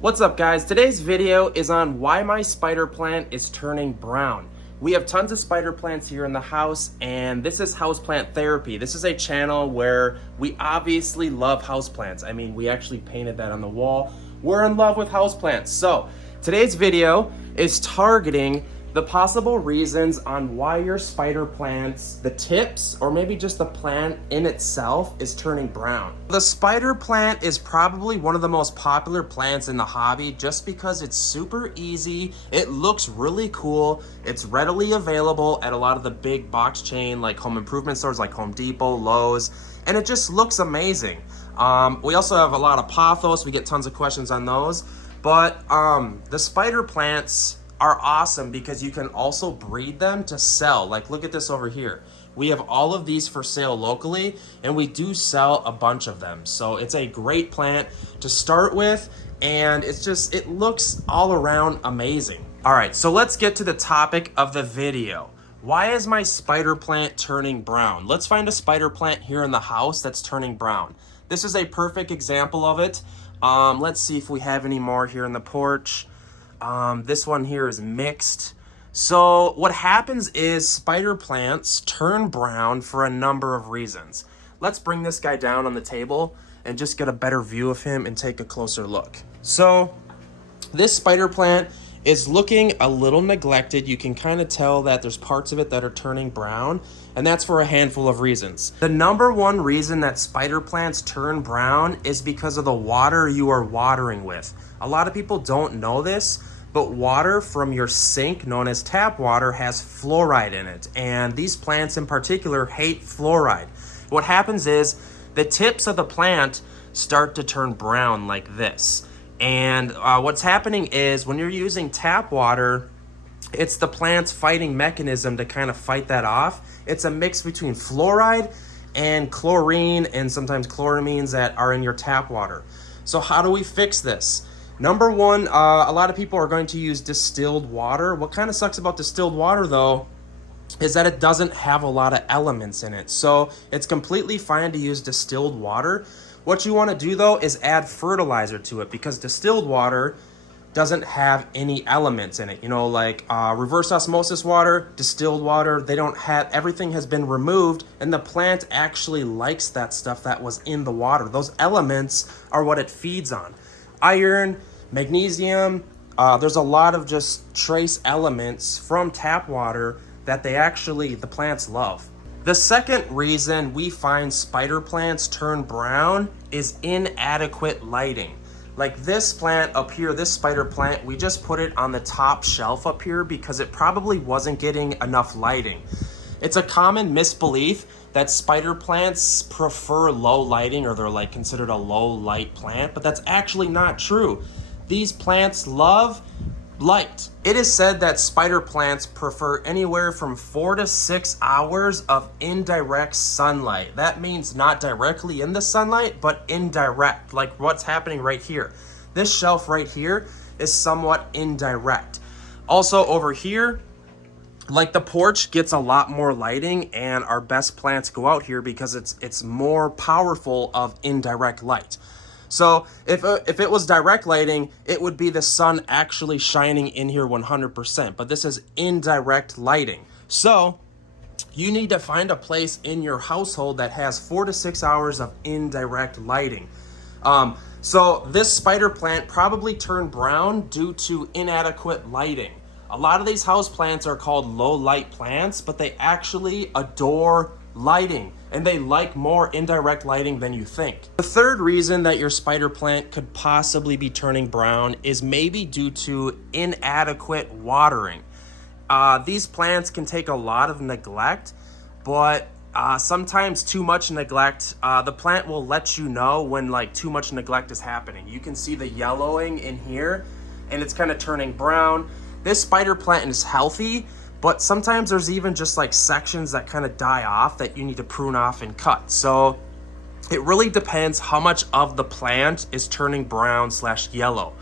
What's up guys? Today's video is on why my spider plant is turning brown. We have tons of spider plants here in the house, and this is Houseplant Therapy. This is a channel where we obviously love houseplants. I mean, we actually painted that on the wall. We're in love with houseplants. So today's video is targeting the possible reasons on why your spider plants, the tips, or maybe just the plant in itself is turning brown. The spider plant is probably one of the most popular plants in the hobby just because it's super easy, it looks really cool, it's readily available at a lot of the big box chain like home improvement stores like Home Depot, Lowe's, and it just looks amazing. We also have a lot of pothos, we get tons of questions on those, but the spider plants are awesome because you can also breed them to sell. Like, look at this over here. We have all of these for sale locally, and we do sell a bunch of them. So it's a great plant to start with, and it looks all around amazing. All right, so let's get to the topic of the video. Why is my spider plant turning brown? Let's find a spider plant here in the house that's turning brown. This is a perfect example of it. Let's see if we have any more here in the porch. This one here is mixed. So what happens is spider plants turn brown for a number of reasons. Let's bring this guy down on the table and just get a better view of him and take a closer look. So this spider plant is looking a little neglected. You can kind of tell that there's parts of it that are turning brown, and that's for a handful of reasons. The number one reason that spider plants turn brown is because of the water you are watering with. A lot of people don't know this, but water from your sink, known as tap water, has fluoride in it, and these plants in particular hate fluoride. What happens is the tips of the plant start to turn brown like this. And what's happening is when you're using tap water, it's the plant's fighting mechanism to kind of fight that off. It's a mix between fluoride and chlorine and sometimes chloramines that are in your tap water. So how do we fix this? Number one, a lot of people are going to use distilled water. What kind of sucks about distilled water though is that it doesn't have a lot of elements in it. So it's completely fine to use distilled water. What you want to do though is add fertilizer to it, because distilled water doesn't have any elements in it. You know, like reverse osmosis water, distilled water, they don't have, everything has been removed, and the plant actually likes that stuff that was in the water. Those elements are what it feeds on. Iron, magnesium, there's a lot of just trace elements from tap water that the plants love. The second reason we find spider plants turn brown is inadequate lighting. Like this plant up here, this spider plant, we just put it on the top shelf up here because it probably wasn't getting enough lighting. It's a common misbelief that spider plants prefer low lighting, or they're like considered a low light plant, but that's actually not true. These plants love light. It is said that spider plants prefer anywhere from 4 to 6 hours of indirect sunlight. That means not directly in the sunlight, but indirect, like what's happening right here. This shelf right here is somewhat indirect. Also over here, like the porch gets a lot more lighting, and our best plants go out here because it's more powerful of indirect light. So if it was direct lighting, it would be the sun actually shining in here 100%, but this is indirect lighting. So you need to find a place in your household that has 4 to 6 hours of indirect lighting. So this spider plant probably turned brown due to inadequate lighting. A lot of these house plants are called low light plants, but they actually adore lighting, and they like more indirect lighting than you think. The third reason that your spider plant could possibly be turning brown is maybe due to inadequate watering. These plants can take a lot of neglect, but sometimes too much neglect, the plant will let you know when like too much neglect is happening. You can see the yellowing in here, and it's kind of turning brown. This spider plant is healthy, but sometimes there's even just like sections that kind of die off that you need to prune off and cut. So it really depends how much of the plant is turning brown / yellow.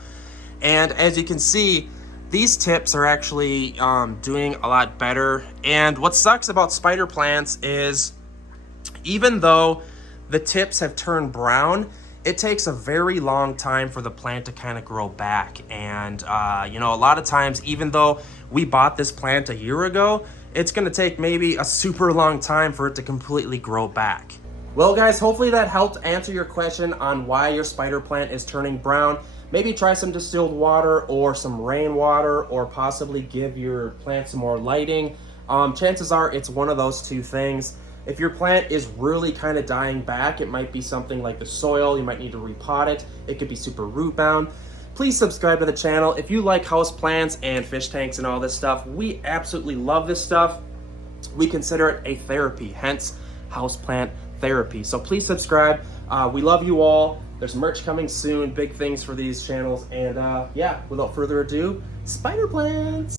And as you can see, these tips are actually doing a lot better. And what sucks about spider plants is even though the tips have turned brown, it takes a very long time for the plant to kind of grow back. And, you know, a lot of times, even though we bought this plant a year ago, it's gonna take maybe a super long time for it to completely grow back. Well guys, hopefully that helped answer your question on why your spider plant is turning brown. Maybe try some distilled water or some rainwater, or possibly give your plant some more lighting. Chances are it's one of those two things. If your plant is really kind of dying back, it might be something like the soil. You might need to repot it. It could be super root bound. Please subscribe to the channel. If you like house plants and fish tanks and all this stuff, we absolutely love this stuff. We consider it a therapy, hence houseplant therapy. So please subscribe. We love you all. There's merch coming soon, big things for these channels. And yeah, without further ado, spider plants.